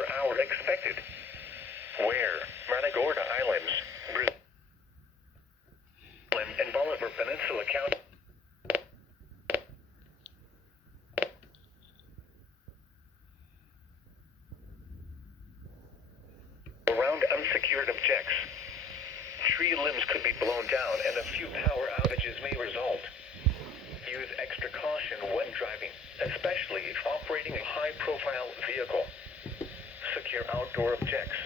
per hour expected. Where? Matagorda Islands, Brazil, and Bolivar Peninsula County. Around unsecured objects. Tree limbs could be blown down and a few power outages may result. Use extra caution when driving, especially if operating a high-profile vehicle. Secure outdoor objects.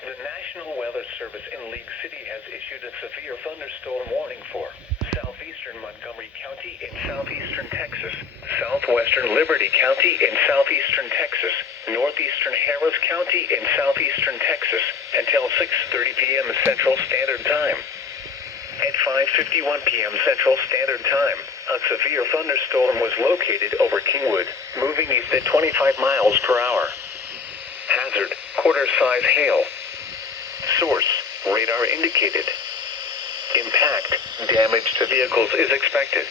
The National Weather Service in League City has issued a severe thunderstorm warning for southeastern Montgomery County in southeastern Texas, southwestern Liberty County in southeastern Texas, northeastern Harris County in southeastern Texas, until 6:30 p.m. Central Standard Time. At 5:51 p.m. Central Standard Time, a severe thunderstorm was located over Kingwood, moving east at 25 miles per hour. Hazard, quarter-size hail. Source, radar indicated. Impact, damage to vehicles is expected.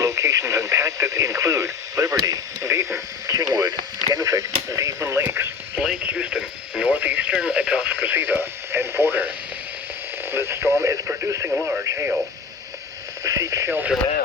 Locations impacted include Liberty, Dayton, Kingwood, Kennewick, Dayton Lakes, Lake Houston, northeastern Atascocita, and Porter. The storm is producing large hail. Seek shelter now.